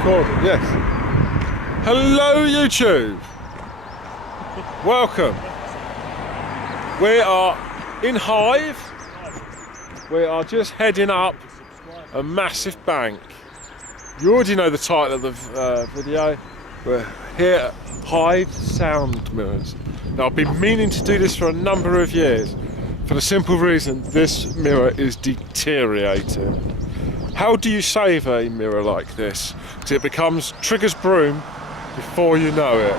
recording, yes. Hello YouTube! Welcome. We are in Hythe. We are just heading up a massive bank. You already know the title of the video. We're here at Hythe Sound Mirrors. Now I've been meaning to do this for a number of years for the simple reason this mirror is deteriorating. How do you save a mirror like this? Because it becomes triggers broom before you know it.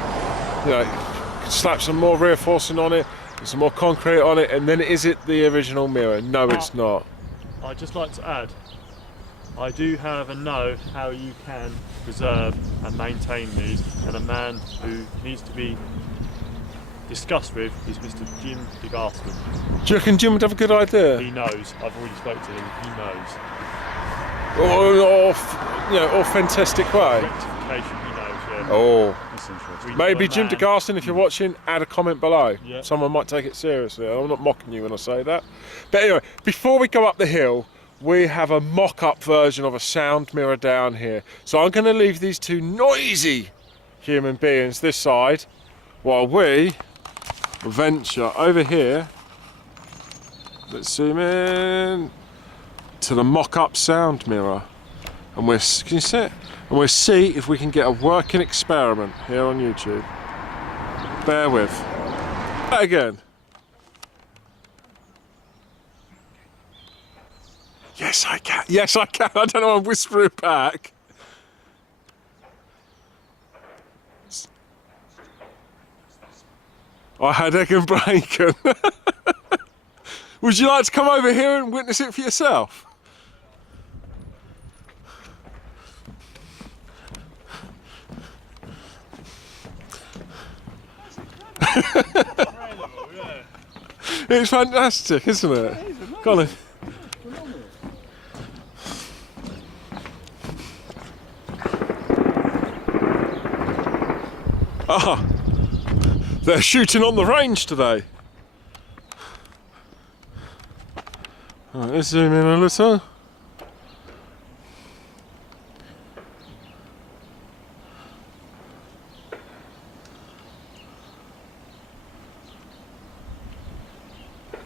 You know, you can slap some more reinforcing on it, some more concrete on it, and then is it the original mirror? No, it's not. I'd just like to add, I do however know how you can preserve and maintain these, and a man who needs to be discussed with is Mr. Jim DeGarston. Do you reckon Jim would have a good idea? He knows. I've already spoke to him. He knows. Or you know, fantastic way. Rectification, he knows. Yeah. Oh. That's interesting. Maybe Jim DeGarston, if you're watching, add a comment below. Yeah. Someone might take it seriously. I'm not mocking you when I say that. But anyway, before we go up the hill, we have a mock-up version of a sound mirror down here. So I'm going to leave these two noisy human beings this side while we venture over here. Let's zoom in to the mock-up sound mirror, and can you see it? And we'll see if we can get a working experiment here on YouTube. Bear with. Again. Yes, I can. Yes, I can. I don't know. I'm whispering back. I had egg and bacon. Would you like to come over here and witness it for yourself? It's fantastic, isn't it? Go on then. Ah, they're shooting on the range today. Right, let's zoom in a little.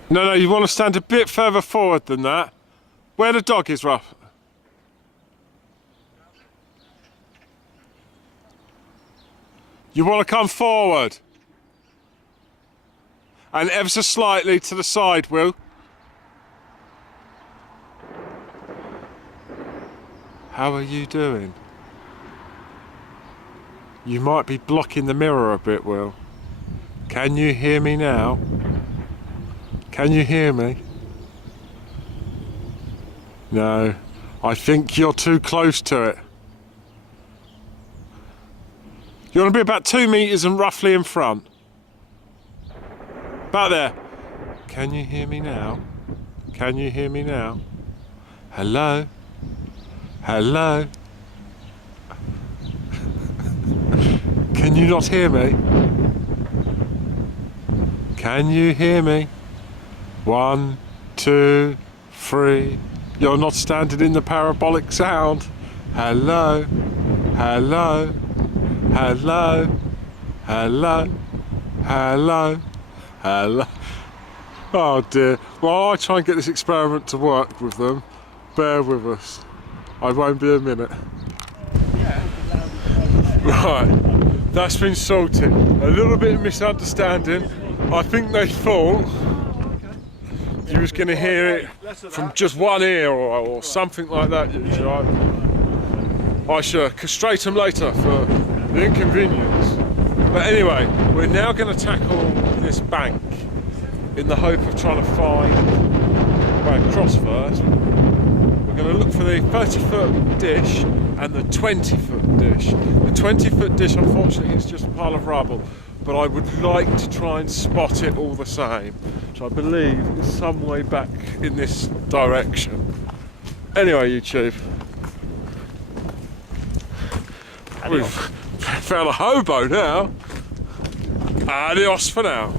No, you want to stand a bit further forward than that. Where the dog is, Ruff. You want to come forward. And ever so slightly to the side, Will. How are you doing? You might be blocking the mirror a bit, Will. Can you hear me now? Can you hear me? No, I think you're too close to it. You want to be about 2 meters and roughly in front. About there. Can you hear me now? Can you hear me now? Hello? Hello? Can you not hear me? Can you hear me? 1, 2, 3. You're not standing in the parabolic sound. Hello? Hello? Hello? Hello? Hello? Hello? Oh dear. Well, I'll try and get this experiment to work with them. Bear with us. I won't be a minute. Right, that's been sorted. A little bit of misunderstanding. I think they thought you was going to hear it from just one ear or something like that. I shall castrate them later for the inconvenience. But anyway, we're now going to tackle this bank in the hope of trying to find a way across first. We're going to look for the 30-foot dish and the 20-foot dish. The 20-foot dish, unfortunately, is just a pile of rubble, but I would like to try and spot it all the same, which I believe is some way back in this direction. Anyway, YouTube, we've found a hobo now. Adios for now.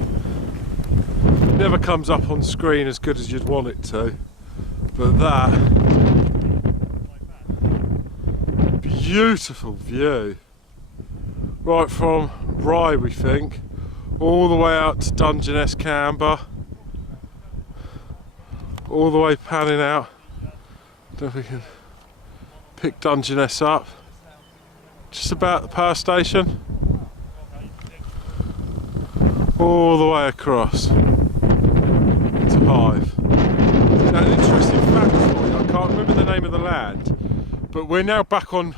Never comes up on screen as good as you'd want it to, but that beautiful view. Right from Rye, we think, all the way out to Dungeness Camber, all the way panning out. Don't know if we can pick Dungeness up. Just about the power station. All the way across to Hythe. Now, an interesting fact for you, I can't remember the name of the land, but we're now back on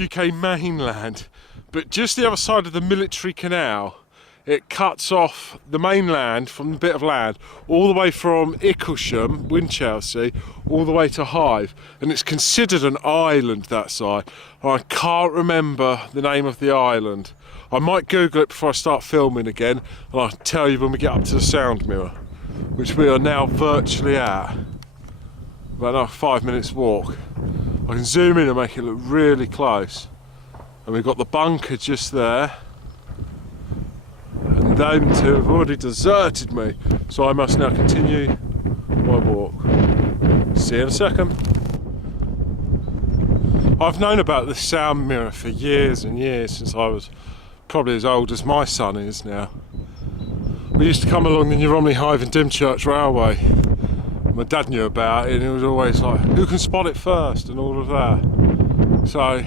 UK mainland, but just the other side of the military canal, it cuts off the mainland from the bit of land all the way from Icklesham, Winchelsea, all the way to Hythe, and it's considered an island, that side. I can't remember the name of the island. I might Google it before I start filming again, and I'll tell you when we get up to the sound mirror, which we are now virtually at. About another 5 minutes walk. I can zoom in and make it look really close. And we've got the bunker just there. And them two have already deserted me, so I must now continue my walk. See you in a second. I've known about this sound mirror for years and years, since I was probably as old as my son is now. We used to come along the New Romney, Hythe and Dymchurch Railway. My dad knew about it, and he was always like, who can spot it first, and all of that. So I've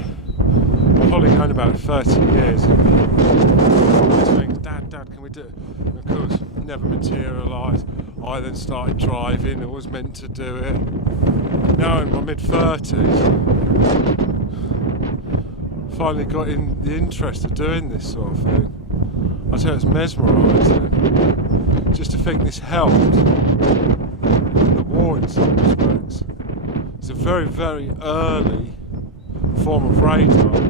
probably known about it 30 years. Always think, Dad, can we do it? And of course, never materialised. I then started driving, I was meant to do it. Now in my mid-30s, finally got in the interest of doing this sort of thing. I tell you, it's mesmerising. Just to think this helped the war in some respects. It's a very, very early form of radar.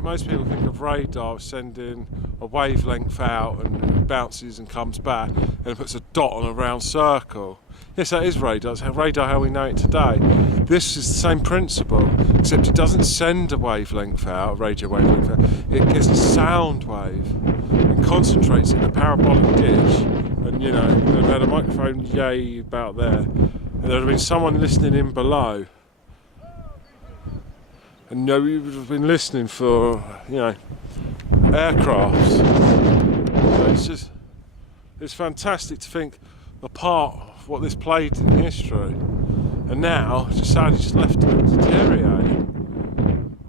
Most people think of radar as sending a wavelength out and it bounces and comes back and it puts a dot on a round circle. Yes, that is radar. It's radar how we know it today. This is the same principle, except it doesn't send a wavelength out, a radio wavelength out. It gets a sound wave and concentrates it in a parabolic dish. And you know, they had a microphone yay about there, and there would have been someone listening in below. And you know, we would have been listening for, you know, aircrafts. So it's fantastic to think the part of what this played in history, and now just sadly just left it deteriorate.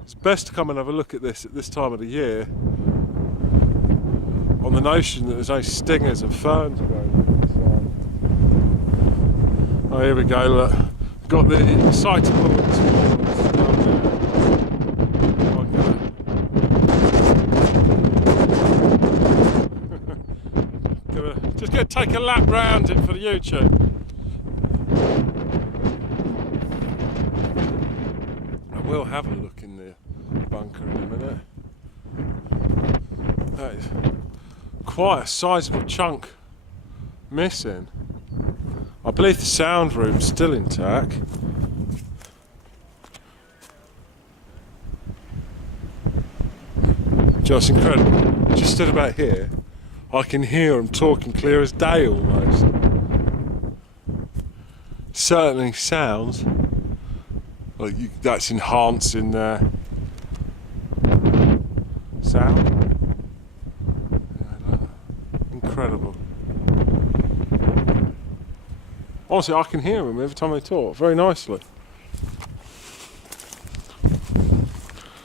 It's best to come and have a look at this time of the year, on the notion that there's no stingers and ferns going on. Oh, here we go, look. Got the sighting bullets down there. Just going to take a lap round it for the YouTube. I will have a look in the bunker in a minute. That is quite a sizable chunk missing. I believe the sound room's still intact. Just incredible. Just stood about here. I can hear them talking clear as day almost. Certainly sounds like that's enhancing their sound. Yeah, incredible. Honestly, I can hear them every time they talk very nicely.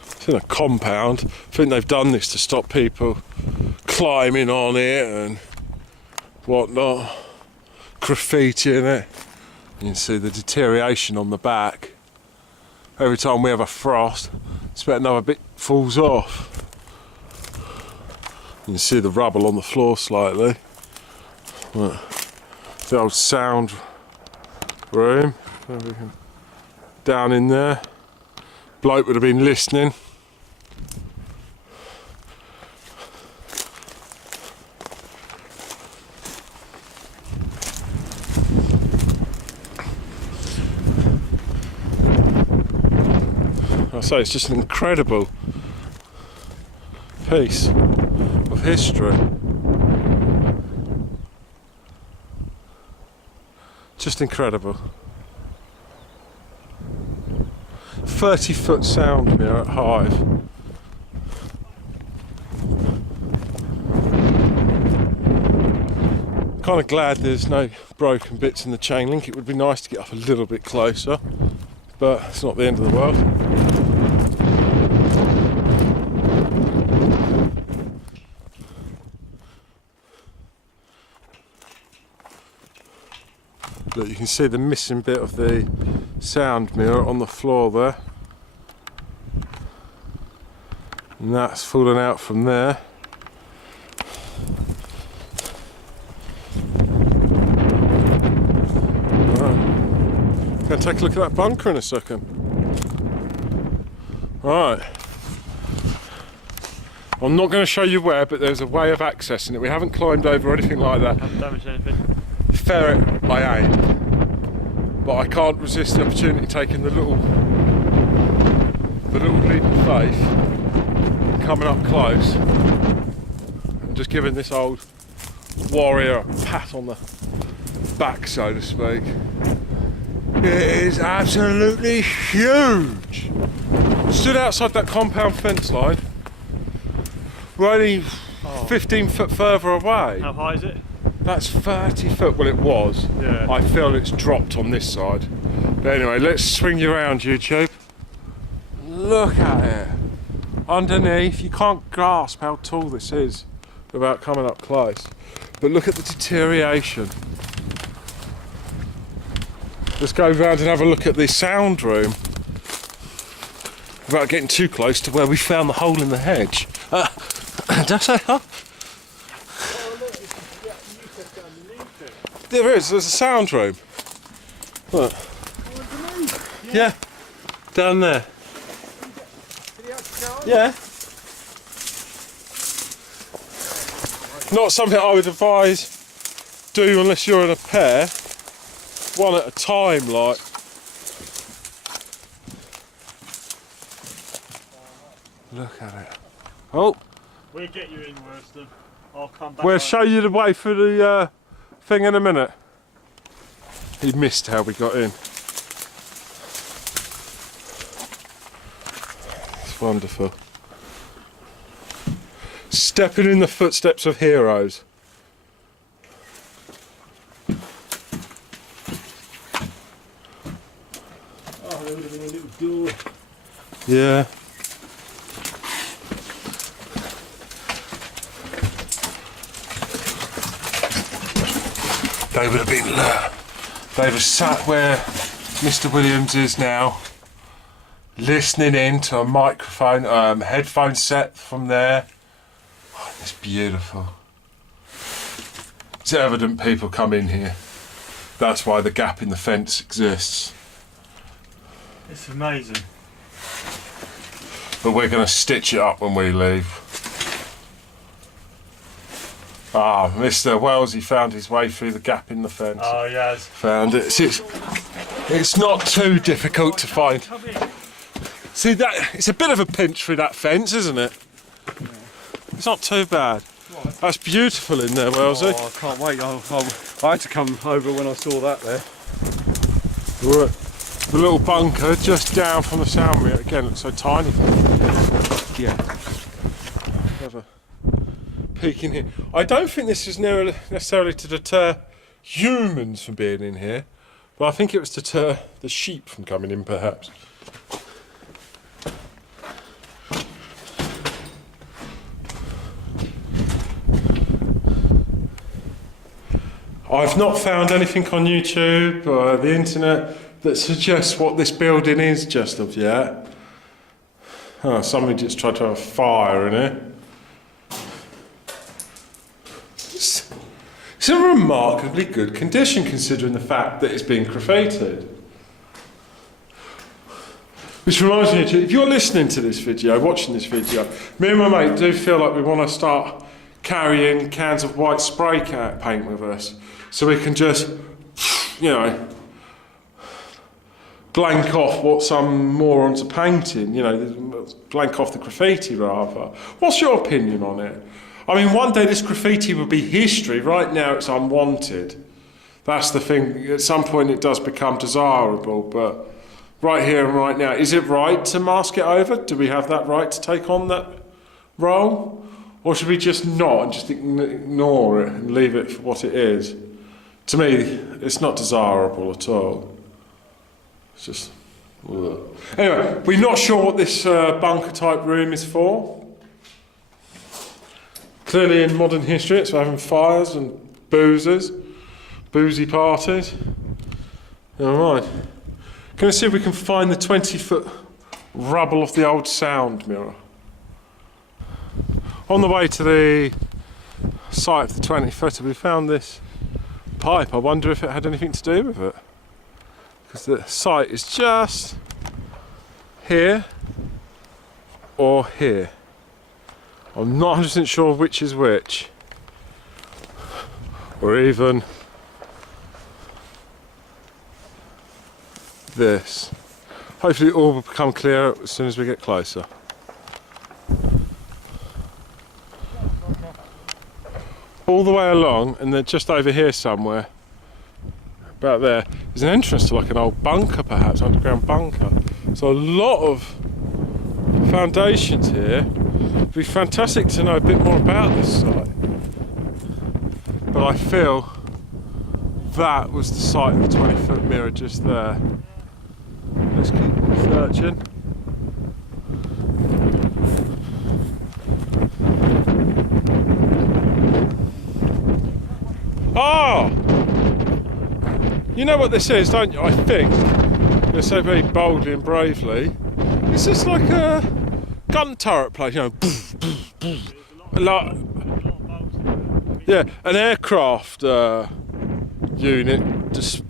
It's in a compound. I think they've done this to stop people climbing on it and whatnot, graffiti in it. You can see the deterioration on the back. Every time we have a frost, it's about another bit falls off. You can see the rubble on the floor slightly. The old sound room, down in there. Bloke would have been listening. I say it's just an incredible piece of history. Just incredible. 30-foot sound mirror at Hythe. Kind of glad there's no broken bits in the chain link. It would be nice to get up a little bit closer, but it's not the end of the world. Look, you can see the missing bit of the sound mirror on the floor there, and that's fallen out from there. Going to take a look at that bunker in a second. Right. I'm not going to show you where, but there's a way of accessing it. We haven't climbed over or anything like that. Haven't damaged anything. Ferret, I ain't. But I can't resist the opportunity of taking the little leap of faith, coming up close, and just giving this old warrior a pat on the back, so to speak. It is absolutely huge. Stood outside that compound fence line. We're only 15 foot further away. How high is it? That's 30 foot. Well, it was. Yeah. I feel it's dropped on this side. But anyway, let's swing you around, YouTube. Look at it. Underneath, you can't grasp how tall this is without coming up close. But look at the deterioration. Let's go round and have a look at the sound room without getting too close to where we found the hole in the hedge. Did I say huh? There's a sound room. Look. Yeah, down there. Yeah. Not something I would advise do unless you're in a pair. One at a time, like. Look at it. Oh. We'll get you in, Worston. I'll come back. We'll show you the way for the thing in a minute. He missed how we got in. It's wonderful. Stepping in the footsteps of heroes. Oh, there would have been a little door. Yeah. They would have been they were sat where Mr. Williams is now, listening in to a microphone, headphone set from there. Oh, it's beautiful. It's evident people come in here. That's why the gap in the fence exists. It's amazing. But we're going to stitch it up when we leave. Ah, Mr. Wellesley found his way through the gap in the fence. Oh, yes. Found it. It's not too difficult to find. See, that it's a bit of a pinch through that fence, isn't it? Yeah. It's not too bad. What? That's beautiful in there, Wellesley. Oh, I can't wait. I had to come over when I saw that there. We're at the little bunker just down from the sound mirror. Again, looks so tiny. Yeah. Have a peek in here. I don't think this is necessarily to deter humans from being in here, but I think it was to deter the sheep from coming in, perhaps. I've not found anything on YouTube or the internet that suggests what this building is just of yet. Oh, somebody just tried to have a fire in it. It's in remarkably good condition considering the fact that it's been graffitied. Which reminds me, if you're listening to this video, watching this video, me and my mate do feel like we want to start carrying cans of white spray paint with us, so we can just, you know, blank off what some morons are painting, you know, blank off the graffiti rather. What's your opinion on it? I mean, one day this graffiti will be history. Right now it's unwanted. That's the thing. At some point it does become desirable, but right here and right now. Is it right to mask it over? Do we have that right to take on that role? Or should we just not and just ignore it and leave it for what it is? To me, it's not desirable at all. It's just... ugh. Anyway, we're not sure what this bunker type room is for. Clearly in modern history it's for having fires and boozy parties. Alright. Going to see if we can find the 20-foot rubble of the old sound mirror. On the way to the site of the 20-footer, we found this pipe. I wonder if it had anything to do with it. Because the site is just here or here. I'm not 100% sure which is which. Or even this. Hopefully it all will become clear as soon as we get closer. All the way along, and then just over here somewhere, about there, is an entrance to like an old bunker, perhaps, underground bunker. So a lot of foundations here. It'd be fantastic to know a bit more about this site. But I feel that was the site of the 20-foot mirror just there. Let's keep searching. Ah! You know what this is, don't you? I think. They say very boldly and bravely. It's just like a gun turret place, you know. Like, yeah, an aircraft unit, just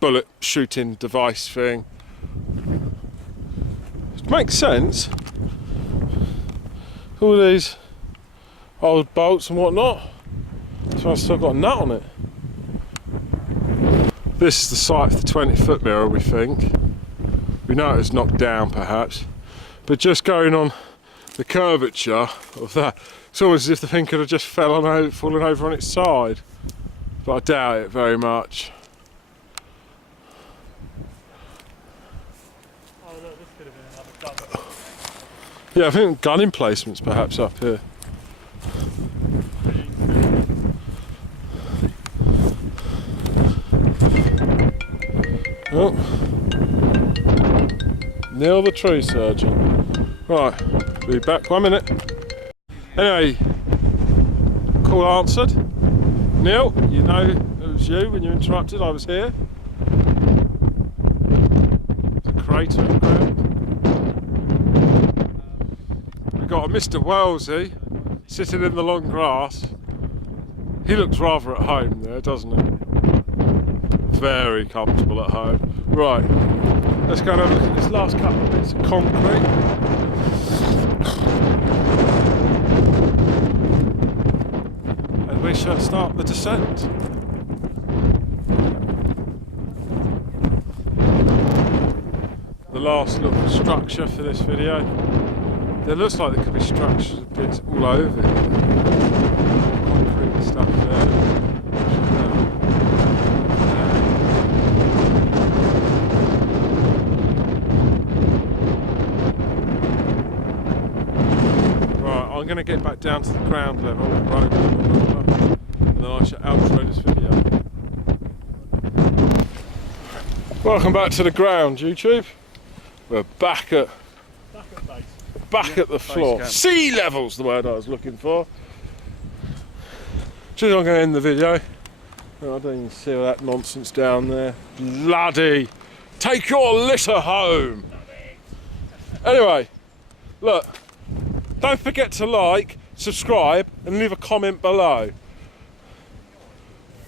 bullet shooting device thing. It makes sense. All these old bolts and whatnot. So I've still got a nut on it. This is the site of the 20-foot mirror, we think. We know it was knocked down, perhaps. But just going on the curvature of that, it's almost as if the thing could have just fallen over on its side. But I doubt it very much. Oh look, this could have been another gun. Yeah, I think gun emplacements perhaps up here. Oh. Neil the tree surgeon. Right, be back 1 minute. Anyway, call answered. Neil, you know it was you when you interrupted, I was here. There's a crater in the ground. We've got a Mr. Wellesley sitting in the long grass. He looks rather at home there, doesn't he? Very comfortable at home. Right, let's go and have a look at this last couple of bits of concrete. And we shall start the descent. The last little structure for this video. There looks like there could be structures of bits all over here. Concrete and stuff there. I'm going to get back down to the ground level, road level, and then I shall outro this video. Welcome back to the ground, YouTube. We're back at the floor. Sea level's the word I was looking for. Just I'm going to end the video. Oh, I don't even see all that nonsense down there. Bloody! Take your litter home! Anyway, look. Don't forget to like, subscribe and leave a comment below.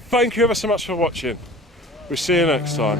Thank you ever so much for watching. We'll see you next time.